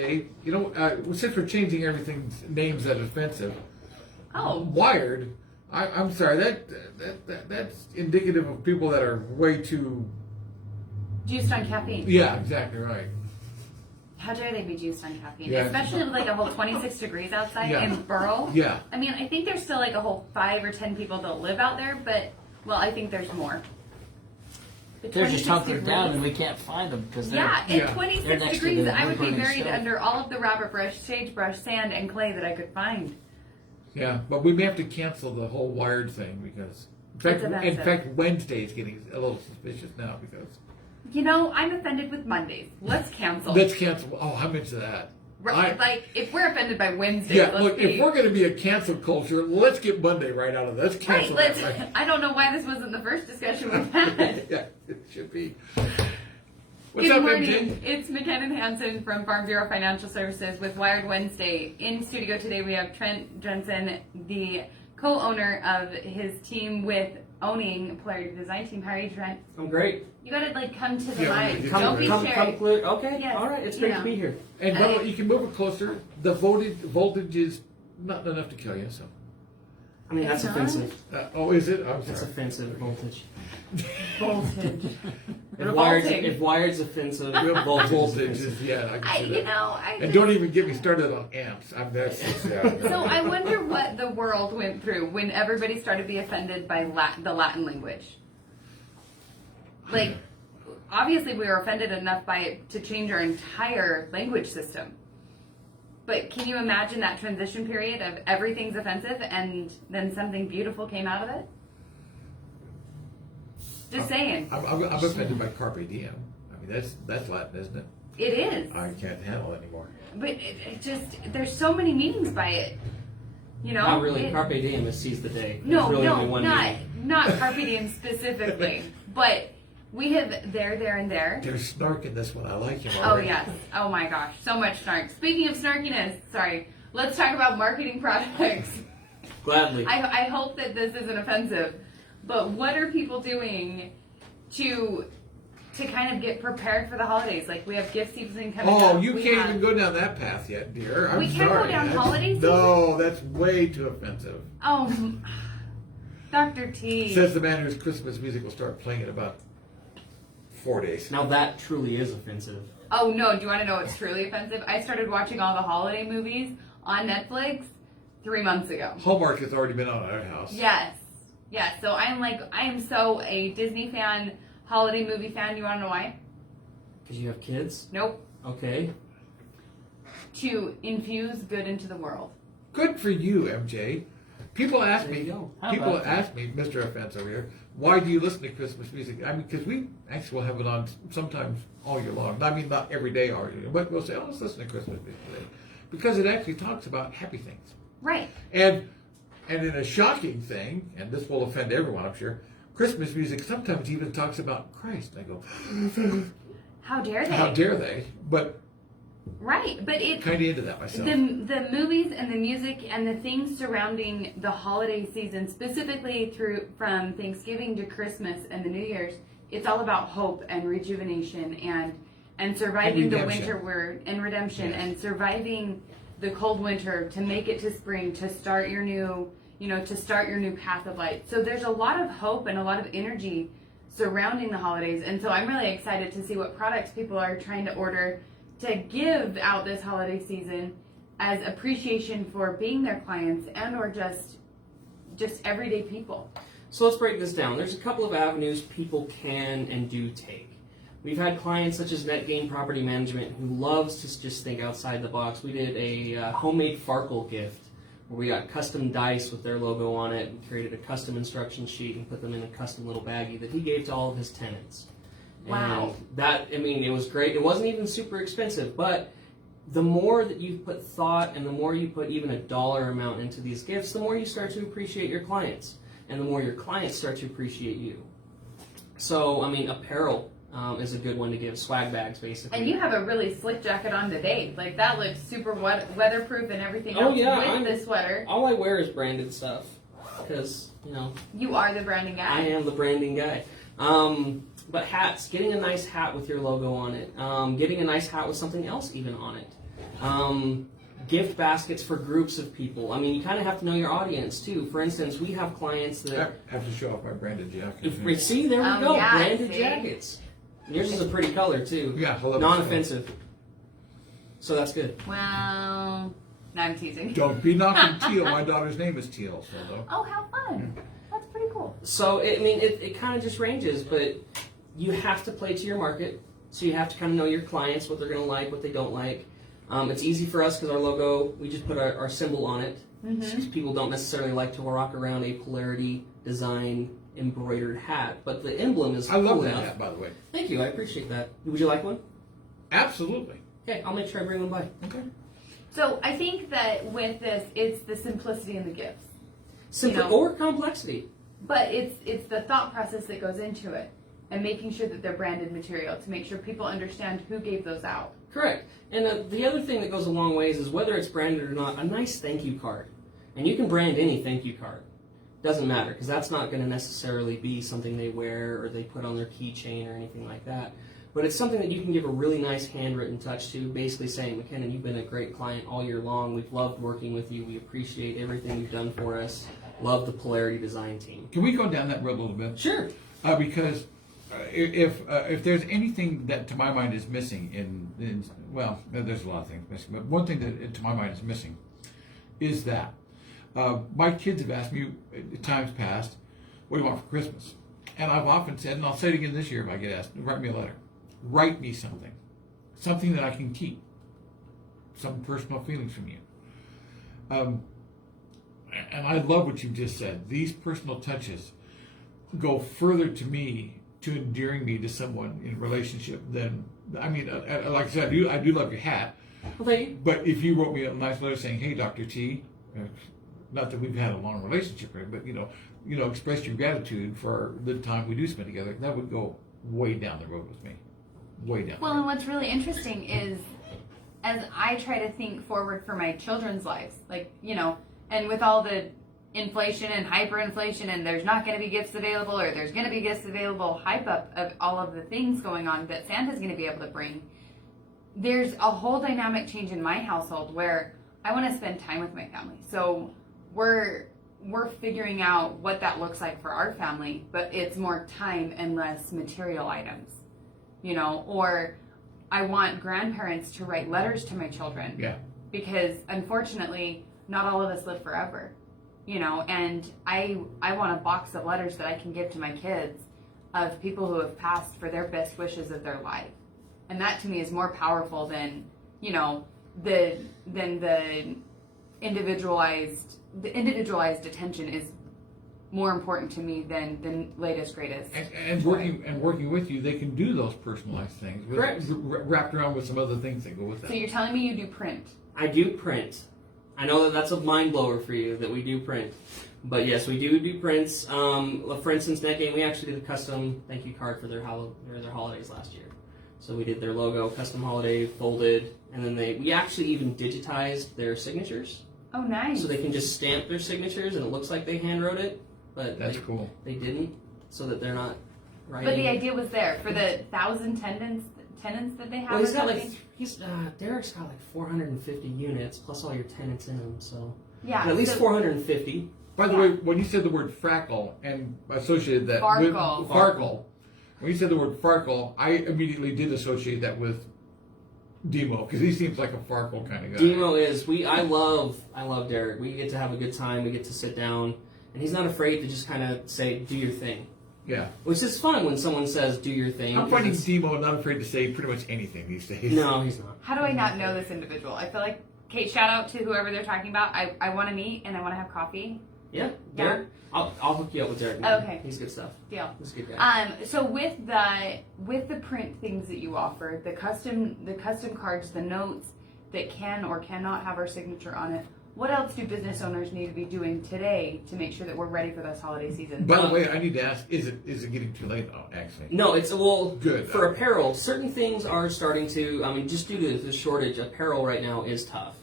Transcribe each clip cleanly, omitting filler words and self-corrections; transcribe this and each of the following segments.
Hey, since we're changing everything's names that are offensive, Oh, wired. I'm sorry. That's indicative of people that are way too. juiced on caffeine. Yeah, exactly right. How dare they be juiced on caffeine? Yeah. Especially with like a whole 26 degrees outside Yeah. in Burl. Yeah. I mean, I think there's still like a whole 5 or 10 people that live out there, but, well, I think there's more. But They're just 26 hunkered down and degrees- we can't find them because they're. Yeah, Yeah. at 26 They're next to degrees, the I would be wood-burning buried stove. under all of the rabbit brush, sagebrush, sand, and clay that I could find. Yeah, but we may have to cancel the whole wired thing because, It's offensive. Wednesday's getting a little suspicious now because. You know, I'm offended with Mondays. Let's cancel. Let's cancel. Oh, I'm into that. Right, like, if we're offended by Wednesday, Yeah, let's look, be... if we're going to be a cancel culture, let's get Monday right out of this. Let's Right, cancel let's... that. Right. I don't know why this wasn't the first discussion we've had. Yeah, it should be. What's Good up, morning. MJ? It's McKinnon Hansen from Farm Bureau Financial Services with Wired Wednesday. In studio today, we have Trent Jensen, the co-owner of his team with owning Polarity Design Team. How are you, Trent? I'm great. You gotta come to the Yeah, mic. you Don't be come shy. clear. Okay. Yes, All right. It's you great know. to be here. And by the way, you can move it closer. The voltage is not enough to kill you. So, I mean, that's It's not? offensive. oh, is it? I'm That's sorry. offensive voltage. Voltage. If wired's offensive, voltage, Voltage is offensive. is I can see that. And I don't even get me started on amps. That's So I wonder what the world went through when everybody started to be offended by the Latin language. Like, obviously we were offended enough by it to change our entire language system. But can you imagine that transition period of everything's offensive and then something beautiful came out of it? Just saying. I'm offended by carpe diem. I mean, that's Latin, isn't it? It is. I can't handle it anymore. But it just, there's so many meanings by it. You know? Not really. Carpe diem is seize the day. No, There's really only no, one not meaning. not carpe diem specifically, but we have there, and there. There's snark in this one. I like him Oh already. yes. Oh my gosh, so much snark. Speaking of snarkiness, sorry. Let's talk about marketing products. Gladly. I hope that this isn't offensive, but what are people doing to kind of get prepared for the holidays? Like we have gift season coming up. Oh, you We can't have- even go down that path yet, dear. I'm We can't go sorry. down That's- holiday season? No, that's way too offensive. Oh, Dr. T. Says the man whose Christmas music will start playing in about 4 days. Now that truly is offensive. Oh no, do you want to know what's truly offensive? I started watching all the holiday movies on Netflix 3 months ago. Hallmark has already been on at our house. Yes. Yes. So I am so a Disney fan, holiday movie fan. You want to know why? Because you have kids. Nope. Okay. To infuse good into the world. Good for you, MJ. People ask There me, you go. How people about that? ask me, Mr. Offense over here, why do you listen to Christmas music? I mean, because we actually will have it on sometimes all year long. I mean, not every day all year, but we'll say, oh, let's listen to Christmas music today. Because it actually talks about happy things. Right. And in a shocking thing, and this will offend everyone, I'm sure, Christmas music sometimes even talks about Christ. I go, How dare they? how dare they? But Right. But it kind of into that myself. the movies and the music and the things surrounding the holiday season, specifically from Thanksgiving to Christmas and the New Year's, it's all about hope and rejuvenation and surviving the redemption. and redemption Yes. and surviving the cold winter to make it to spring, to start your new path of light. So there's a lot of hope and a lot of energy surrounding the holidays, and so I'm really excited to see what products people are trying to order to give out this holiday season as appreciation for being their clients and or just everyday people. So let's break this down. There's a couple of avenues people can and do take. We've had clients such as NetGain Property Management who loves to just think outside the box. We did a homemade Farkle gift where we got custom dice with their logo on it and created a custom instruction sheet and put them in a custom little baggie that he gave to all of his tenants. Wow. And it was great. It wasn't even super expensive, but the more that you put thought and the more you put even a dollar amount into these gifts, the more you start to appreciate your clients and the more your clients start to appreciate you. So, I mean, apparel is a good one to give, swag bags basically. And you have a really slick jacket on today. Like that looks super weatherproof and everything Oh, else yeah, with the sweater. All I wear is branded stuff because, You are the branding guy. I am the branding guy. But hats, getting a nice hat with your logo on it, getting a nice hat with something else even on it. Gift baskets for groups of people. I mean, you kind of have to know your audience too. For instance, we have clients that I have to show off my branded jacket. see, there we go, yeah, branded see? jackets. Yours is a pretty color too. Yeah, I love it. Non-offensive. So that's good. Well, no, I'm teasing. Don't be knocking Teal. My daughter's name is Teal, so though. Oh, how fun. That's pretty cool. So it kind of just ranges, but you have to play to your market. So you have to kind of know your clients, what they're going to like, what they don't like. It's easy for us because our logo, we just put our symbol on it. Mm-hmm. People don't necessarily like to rock around a Polarity design embroidered hat, but the emblem is I love cool that enough. hat, by the way. Thank you, I appreciate that. Would you like one? Absolutely. Okay, I'll make sure I bring one by. Okay. So I think that with this, it's the simplicity in the gifts. Simple or complexity. But it's the thought process that goes into it and making sure that they're branded material to make sure people understand who gave those out. Correct. And the other thing that goes a long ways is whether it's branded or not, a nice thank you card. And you can brand any thank you card. Doesn't matter, because that's not going to necessarily be something they wear or they put on their keychain or anything like that. But it's something that you can give a really nice handwritten touch to, basically saying, McKenna, you've been a great client all year long. We've loved working with you. We appreciate everything you've done for us. Love the Polarity design team. Can we go down that road a little bit? Sure. Because if there's anything that to my mind is missing in well, there's a lot of things missing, but one thing that to my mind is missing is that my kids have asked me at times past, what do you want for Christmas? And I've often said, and I'll say it again this year if I get asked, write me a letter. Write me something that I can keep, some personal feelings from you. And I love what you just said. These personal touches go further to me, to endearing me to someone in a relationship than, I mean, like I said, I do love your hat. Okay. But if you wrote me a nice letter saying, hey, Dr. T, not that we've had a long relationship, but express your gratitude for the time we do spend together, that would go way down the road with me. Way down. Well, and what's really interesting is, as I try to think forward for my children's lives, and with all the inflation and hyperinflation, and there's not going to be gifts available, or there's going to be gifts available, hype up of all of the things going on that Santa's going to be able to bring, there's a whole dynamic change in my household where I want to spend time with my family. So we're figuring out what that looks like for our family, but it's more time and less material items, or I want grandparents to write letters to my children. Yeah. Because unfortunately, not all of us live forever, and I want a box of letters that I can give to my kids of people who have passed for their best wishes of their life. And that to me is more powerful than, the individualized attention is more important to me than the latest, greatest. And working with you, they can do those personalized things, wrapped around with some other things that go with that. So you're telling me you do print? I do print. I know that's a mind blower for you that we do print. But yes, we do prints. For instance, NetGame, we actually did a custom thank you card for their holidays last year. So we did their logo, custom holiday, folded, and then we actually even digitized their signatures. Oh, nice. So they can just stamp their signatures and it looks like they handwrote it, but that's cool. They didn't, so that they're not writing. But the idea was there for the 1,000 tenants that they have. Well, Derek's got like 450 units plus all your tenants in them, so yeah, at least 450. By the way, when you said the word frackle and associated that with Farkle, when you said the word Farkle, I immediately did associate that with Demo, because he seems like a Farkle kind of guy. Demo is I love Derek. We get to have a good time. We get to sit down, and he's not afraid to just kind of say, "Do your thing." Yeah, which is fun when someone says, "Do your thing." I'm finding Demo not afraid to say pretty much anything these days. No, he's not. How do I not know this individual? I feel like, Kate, shout out to whoever they're talking about. I want to meet and I want to have coffee. Yeah, Derek. I'll hook you up with Derek. Oh, okay, he's good stuff. Deal. He's a good guy. So with the print things that you offer, the custom cards, the notes that can or cannot have our signature on it, what else do business owners need to be doing today to make sure that we're ready for this holiday season? By the way, I need to ask: is it getting too late? Oh, actually, no. It's good for apparel. Certain things are starting to. I mean, just due to the shortage, apparel right now is tough.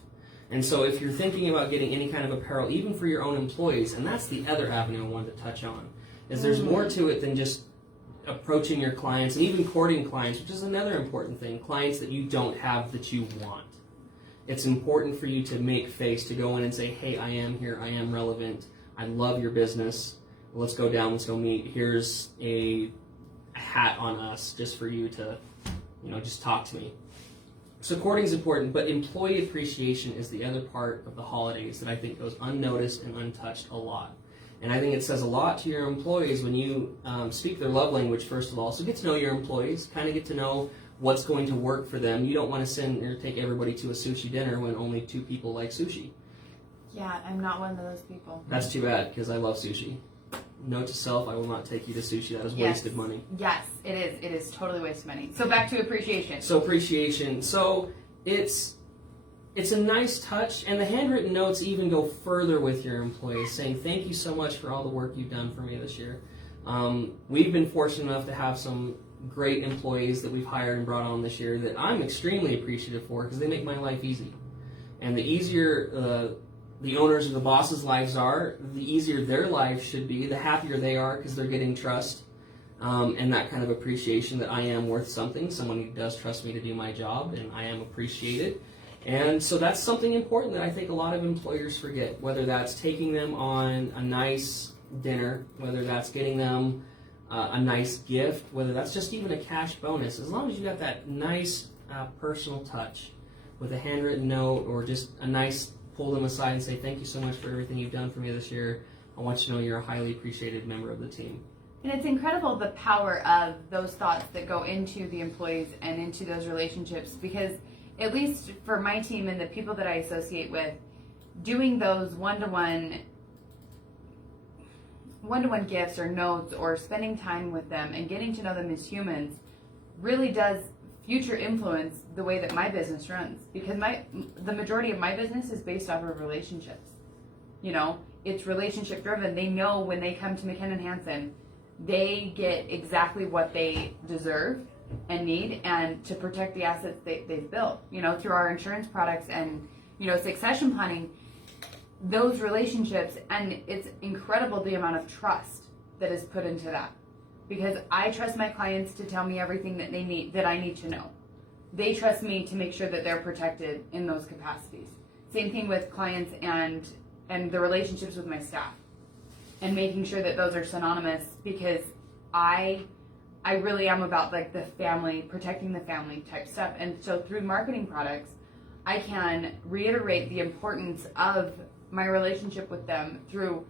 And so, if you're thinking about getting any kind of apparel, even for your own employees, and that's the other avenue I wanted to touch on, is there's more to it than just approaching your clients and even courting clients, which is another important thing. Clients that you don't have that you want. It's important for you to make face, to go in and say, hey, I am here, I am relevant, I love your business, let's go down, let's go meet, here's a hat on us just for you to, just talk to me. So courting is important, but employee appreciation is the other part of the holidays that I think goes unnoticed and untouched a lot. And I think it says a lot to your employees when you speak their love language, first of all. So get to know your employees, kind of get to know what's going to work for them. You don't want to send or take everybody to a sushi dinner when only 2 people like sushi. Yeah, I'm not one of those people. That's too bad, because I love sushi. Note to self, I will not take you to sushi. That is wasted money. Yes, it is. It is totally wasted money. So back to appreciation. So appreciation. So it's a nice touch, and the handwritten notes even go further with your employees, saying thank you so much for all the work you've done for me this year. We've been fortunate enough to have some great employees that we've hired and brought on this year that I'm extremely appreciative for, because they make my life easy. And the easier the owners or the bosses' lives are, the easier their lives should be, the happier they are, because they're getting trust and that kind of appreciation that I am worth something, someone who does trust me to do my job, and I am appreciated. And so that's something important that I think a lot of employers forget, whether that's taking them on a nice dinner, whether that's getting them a nice gift, whether that's just even a cash bonus. As long as you got that nice personal touch with a handwritten note, or just a nice pull them aside and say, thank you so much for everything you've done for me this year. I want you to know you're a highly appreciated member of the team. And it's incredible the power of those thoughts that go into the employees and into those relationships, because at least for my team and the people that I associate with, doing those one-to-one gifts or notes, or spending time with them and getting to know them as humans, really does future influence the way that my business runs, because the majority of my business is based off of relationships. It's relationship driven. They know when they come to McKinnon Hansen, they get exactly what they deserve and need, and to protect the assets they've built, through our insurance products and, succession planning, those relationships. And it's incredible the amount of trust that is put into that, because I trust my clients to tell me everything that they need, that I need to know. They trust me to make sure that they're protected in those capacities. Same thing with clients and the relationships with my staff, and making sure that those are synonymous, because I really am about like the family, protecting the family type stuff. And so through marketing products, I can reiterate the importance of my relationship with them through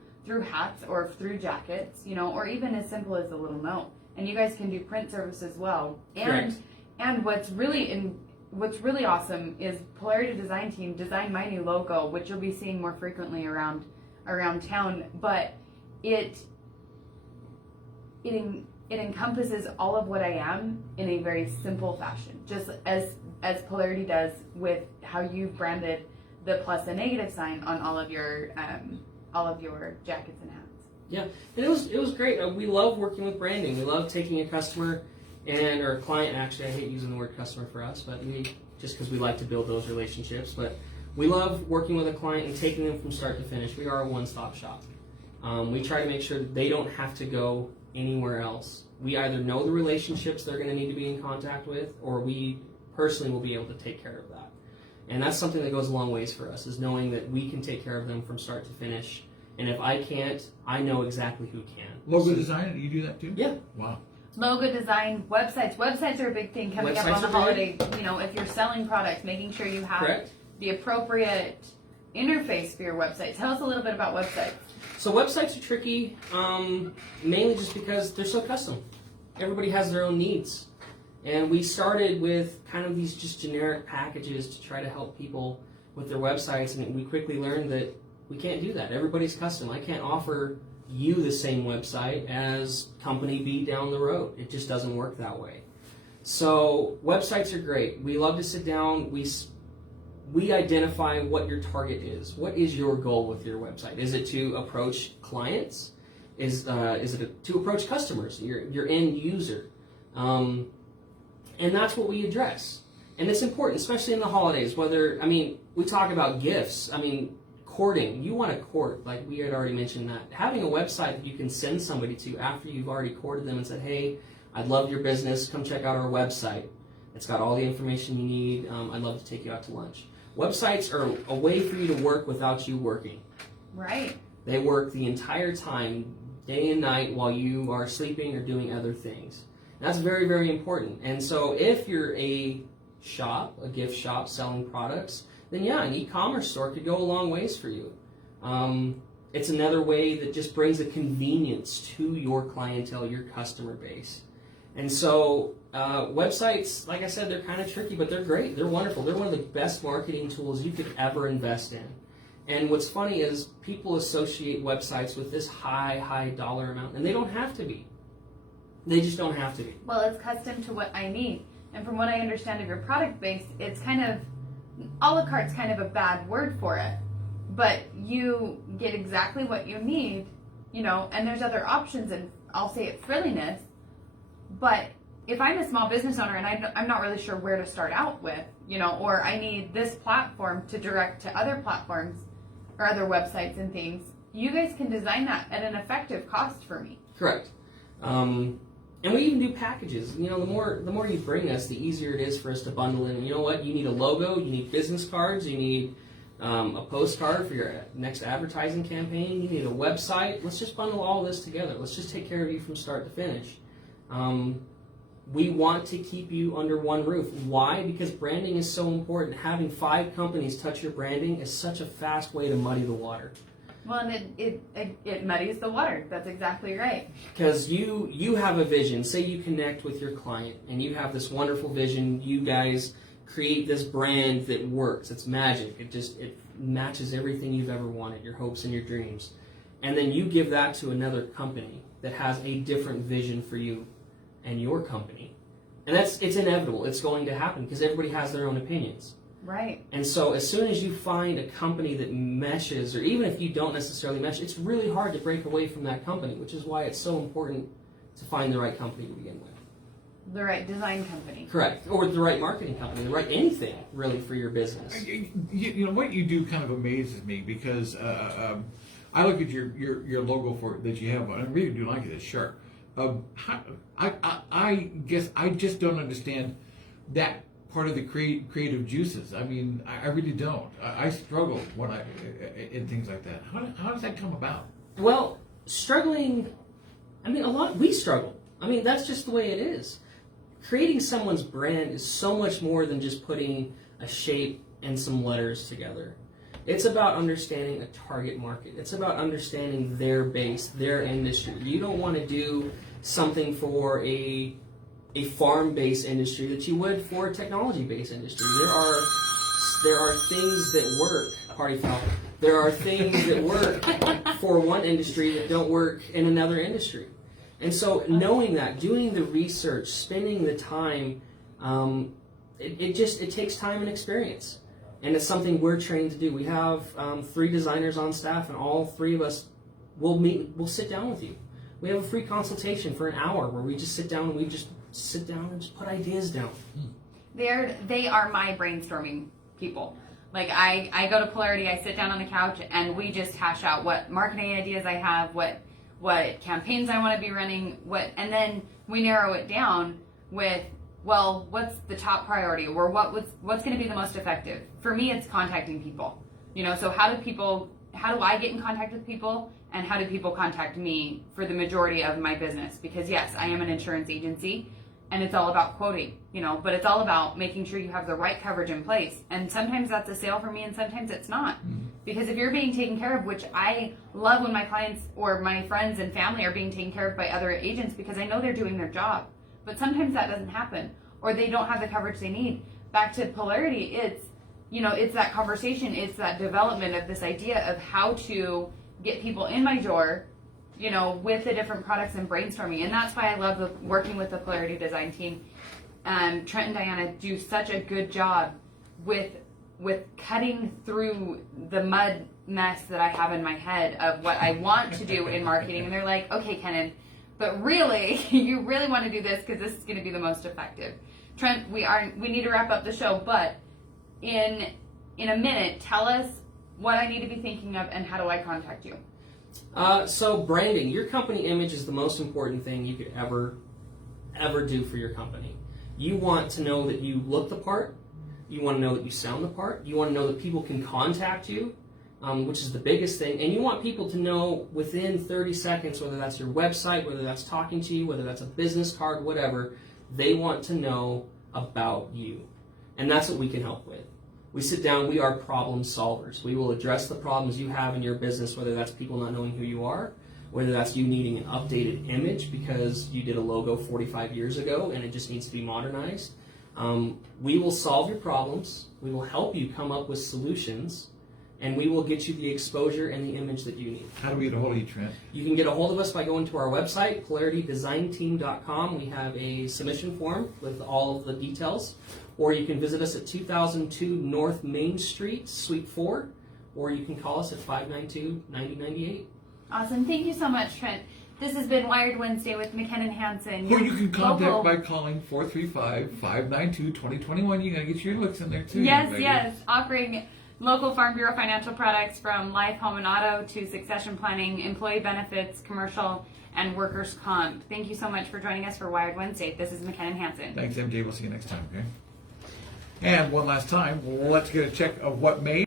hats or through jackets, or even as simple as a little note. And you guys can do print service as well. And what's really awesome is Polarity Design Team designed my new logo, which you'll be seeing more frequently around town. But it encompasses all of what I am in a very simple fashion, just as Polarity does with how you've branded the plus and negative sign on all of your jackets and hats. Yeah, and it was great. We love working with branding. We love taking a customer or a client. Actually, I hate using the word customer for us, but just because we like to build those relationships. But we love working with a client and taking them from start to finish. We are a one-stop shop. We try to make sure that they don't have to go anywhere else. We either know the relationships they're going to need to be in contact with, or we personally will be able to take care of that. And that's something that goes a long ways for us, is knowing that we can take care of them from start to finish. And if I can't, I know exactly who can. Logo design, you do that too? Yeah. Wow. Logo design, websites. Websites are a big thing coming up on the holiday. If you're selling products, making sure you have the appropriate interface for your website. Tell us a little bit about websites. So websites are tricky, mainly just because they're so custom. Everybody has their own needs. And we started with kind of these just generic packages to try to help people with their websites, and we quickly learned that we can't do that. Everybody's custom. I can't offer you the same website as company B down the road. It just doesn't work that way. So websites are great. We love to sit down. We identify what your target is. What is your goal with your website? Is it to approach clients? Is it to approach customers, your end user? And that's what we address. And it's important, especially in the holidays, we talk about gifts. Courting. You want to court, like we had already mentioned that. Having a website that you can send somebody to after you've already courted them and said, hey, I'd love your business, come check out our website. It's got all the information you need. I'd love to take you out to lunch. Websites are a way for you to work without you working. Right. They work the entire time, day and night, while you are sleeping or doing other things. That's very, very important. And so if you're a shop, a gift shop selling products, then yeah, an e-commerce store could go a long ways for you. It's another way that just brings a convenience to your clientele, your customer base. And so websites, like I said, they're kind of tricky, but they're great. They're wonderful. They're one of the best marketing tools you could ever invest in. And what's funny is people associate websites with this high dollar amount, and they don't have to be. They just don't have to be. Well, it's custom to what I need. And from what I understand of your product base, it's kind of, a la carte's kind of a bad word for it. But you get exactly what you need, you know, and there's other options, and I'll say it frilliness. But if I'm a small business owner and I'm not really sure where to start out with, you know, or I need this platform to direct to other platforms or other websites and things, you guys can design that at an effective cost for me. Correct. And we even do packages. You know, the more you bring us, the easier it is for us to bundle in. You know what? You need a logo, you need business cards, you need a postcard for your next advertising campaign, you need a website. Let's just bundle all this together. Let's just take care of you from start to finish. We want to keep you under one roof. Why? Because branding is so important. Having 5 companies touch your branding is such a fast way to muddy the water. Well, and it muddies the water. That's exactly right. Because you have a vision. Say you connect with your client and you have this wonderful vision. You guys create this brand that works. It's magic. It matches everything you've ever wanted, your hopes and your dreams. And then you give that to another company that has a different vision for you and your company. And it's inevitable. It's going to happen because everybody has their own opinions. Right. And so as soon as you find a company that meshes, or even if you don't necessarily mesh, it's really hard to break away from that company, which is why it's so important to find the right company to begin with. The right design company. Correct. Or the right marketing company, the right anything, really, for your business. You know, what you do kind of amazes me because I look at your logo for that you have, and I really do like it. It's sharp. I guess I just don't understand that part of the creative juices. I mean, I really don't. I struggle when in things like that. How does that come about? Well, struggling, I mean, we struggle. I mean, that's just the way it is. Creating someone's brand is so much more than just putting a shape and some letters together. It's about understanding a target market. It's about understanding their base, their industry. You don't want to do something for a farm-based industry that you would for a technology-based industry. There are things that work, party foul. There are things that work for one industry that don't work in another industry. And so knowing that, doing the research, spending the time, it takes time and experience. And it's something we're trained to do. We have 3 designers on staff, and all 3 of us we'll sit down with you. We have a free consultation for an hour where we just sit down and just put ideas down. They are my brainstorming people. Like I go to Polarity, I sit down on the couch, and we just hash out what marketing ideas I have, what campaigns I want to be running, and then we narrow it down with, well, what's the top priority, or what's going to be the most effective? For me, it's contacting people. You know, so how do I get in contact with people, and how do people contact me for the majority of my business? Because yes, I am an insurance agency, and it's all about quoting, you know, but it's all about making sure you have the right coverage in place. And sometimes that's a sale for me, and sometimes it's not. Mm-hmm. Because if you're being taken care of, which I love when my clients or my friends and family are being taken care of by other agents, because I know they're doing their job. But sometimes that doesn't happen, or they don't have the coverage they need. Back to Polarity, it's that conversation, it's that development of this idea of how to get people in my door, you know, with the different products and brainstorming. And that's why I love working with the Polarity design team. Trent and Diana do such a good job with cutting through the mud mess that I have in my head of what I want to do in marketing. And they're like, okay, Kenan, but really, you really want to do this because this is going to be the most effective. Trent, we need to wrap up the show, but in a minute, tell us what I need to be thinking of and how do I contact you? So branding, your company image is the most important thing you could ever do for your company. You want to know that you look the part, You want to know that you sound the part. You want to know that people can contact you, which is the biggest thing. And you want people to know within 30 seconds, whether that's your website, whether that's talking to you, whether that's a business card, whatever, they want to know about you. And that's what we can help with. We sit down, we are problem solvers. We will address the problems you have in your business, whether that's people not knowing who you are, whether that's you needing an updated image because you did a logo 45 years ago and it just needs to be modernized. We will solve your problems, we will help you come up with solutions, and we will get you the exposure and the image that you need. How do we get a hold of you, Trent? You can get a hold of us by going to our website, polaritydesignteam.com. We have a submission form with all of the details. Or you can visit us at 2002 North Main Street, Suite 4, or you can call us at 592-9098. Awesome. Thank you so much, Trent. This has been Wired Wednesday with McKinnon Hansen. Who you can contact local- by calling 435-592-2021. You got to get your looks in there too. Yes, lady. yes. Offering local Farm Bureau financial products from life, home, and auto to succession planning, employee benefits, commercial, and workers' comp. Thank you so much for joining us for Wired Wednesday. This is McKinnon Hansen. Thanks, MJ. We'll see you next time, okay? And one last time, let's get a check of what made.